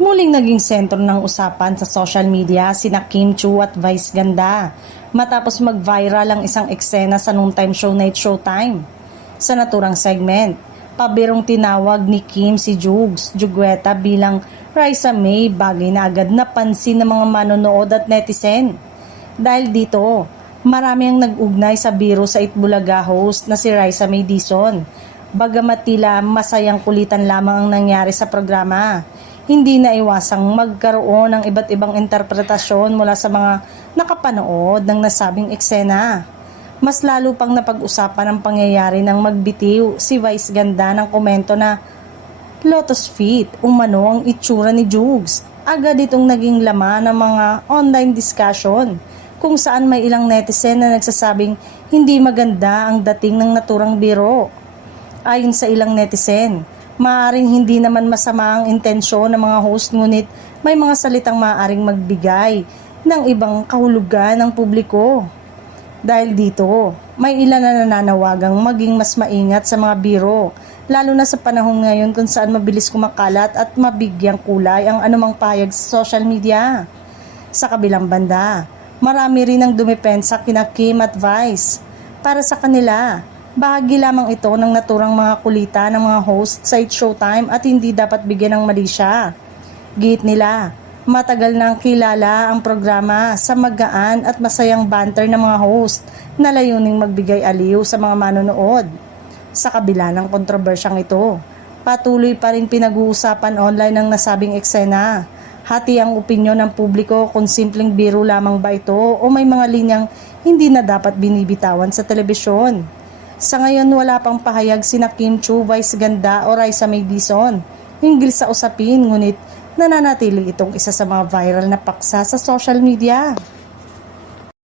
Muling naging sentro ng usapan sa social media sina Kim Chiu at Vice Ganda matapos mag-viral ang isang eksena sa noontime show Night Showtime. Sa naturang segment, pabirong tinawag ni Kim si Jugueta bilang Raisa May, bagay na agad napansin ng mga manonood at netizen. Dahil dito, marami ang nag-ugnay sa biro sa Itbulaga host na si Raisa May Dizon. Bagamat tila masayang kulitan lamang ang nangyari sa programa, hindi na iwasang magkaroon ng iba't ibang interpretasyon mula sa mga nakapanood ng nasabing eksena. Mas lalo pang napag-usapan ang pangyayari ng magbitiw si Vice Ganda ng komento na Lotus Feet, umano ang itsura ni Jugs. Agad itong naging laman ng mga online discussion kung saan may ilang netizen na nagsasabing hindi maganda ang dating ng naturang biro. Ayon sa ilang netizen, maaring hindi naman masama ang intensyon ng mga host ngunit may mga salitang maaring magbigay ng ibang kahulugan ng publiko. Dahil dito, may ilan na nananawagang maging mas maingat sa mga biro, lalo na sa panahon ngayon kung saan mabilis kumakalat at mabigyang kulay ang anumang pahayag sa social media. Sa kabilang banda, marami rin ang dumepensa kina Kim at Vice. Para sa kanila, bahagi lamang ito ng naturang mga kulitan ng mga host sa It Showtime at hindi dapat bigyan ng mali siya. Git nila, matagal nang kilala ang programa sa magaan at masayang banter ng mga host na layuning magbigay aliw sa mga manonood. Sa kabila ng kontrobersyang ito, patuloy pa rin pinag-uusapan online ang nasabing eksena. Hati ang opinyon ng publiko kung simpleng biro lamang ba ito o may mga linyang hindi na dapat binibitawan sa telebisyon. Sa ngayon, wala pang pahayag sina Kim Chiu, Vice Ganda o Raisa May Dizon hinggil sa usapin, ngunit nananatili itong isa sa mga viral na paksa sa social media.